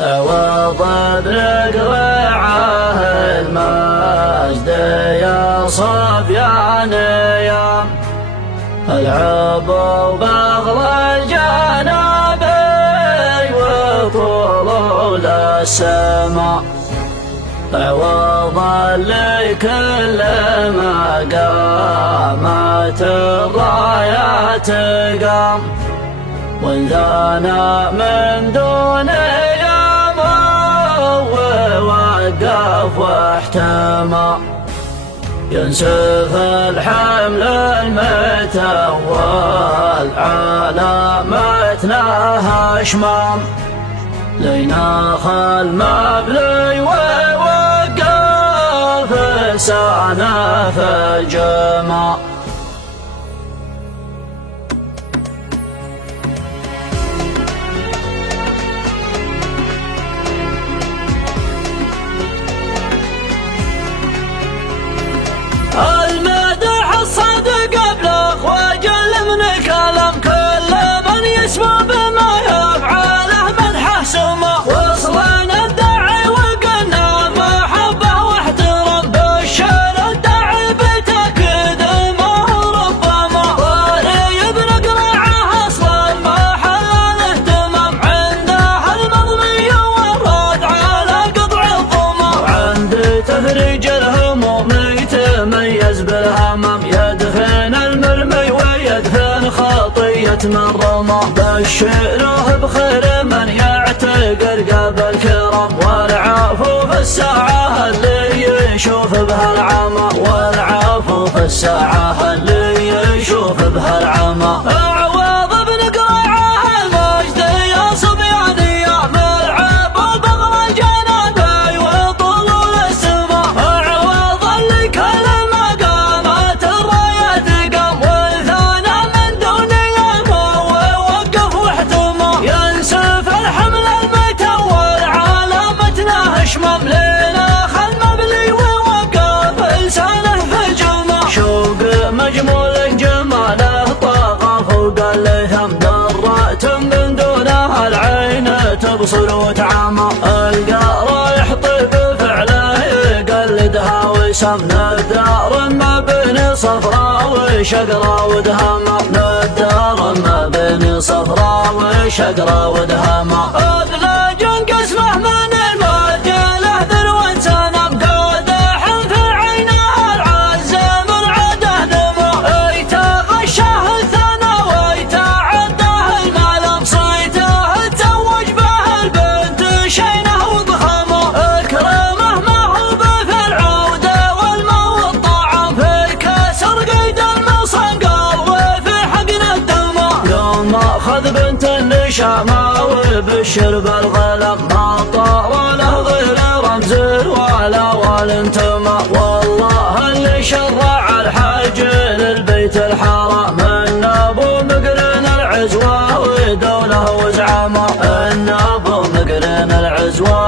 عوض برقرعه المجد يا صبيان يا العبو بغل الجنابي وطول السماء عوضا لكل مقامات الرايات قام وانذانا من دون يوم ووقف واحتمى ينسف الحمل المتول على متنها شمام ليناخ المبلي ووقف لسانه في الجمع المدح الصدق أبلغ وأجل من كلام كل من يسمع بما يفعله مدحه سما وصلنا الداعي وقلنا محبة واحترام بالشعر الداعي بتأكيد ما هو ربما ولي بنقرعه أصلا محل الاهتمام عنده المضمي والرد على قطع الظما وعند تفريج الهموم يتميز بالهمام يدفن المرمي ويدفن خطية من رمى بشروه بخير من يعتقر قبل كرم والعفو في الساعة اللي يشوف بها العمى والعفو في الساعة اللي يشوف بها العمى عوض بنقرعه المجد يا صبيان يا ملعب البغل الجنابي وطلول السما عوض لكل المقامات الرايات قام والثانى من دون يوم ووقف واحتمى ينسف الحمل المتول على متنه شمام ليناخ المبلي ووقف لسانه في الجمع شوق مجمول جماله طاغى فوق اللثم درات من دونها العين تبصر وتعمى القارة يحطي بفعله يقلدها وسم ندار ما بين صفرا وشقرا ودهما ندار ما بين صفرا وشقرا ودهما أدلج قسمه من المجله ذروة سنم قادح في عينها العز من عده دمى يتغشاه الثنى ويتعده المعلم صيته تزوج به البنت شينه وضخمه اكرمه ما هو بفعل عوده والمو الطعام في كسر قيد المصنقر وفي حقن الدمى يوم اخذ بنت النشامه وبشر بالغلم ما طار له غير رمز ولا والانتمى والله اللي شرع الحج للبيت الحرام ان ابو مقرن العزوه ودوله وزعمه ان ابو مقرن العزوه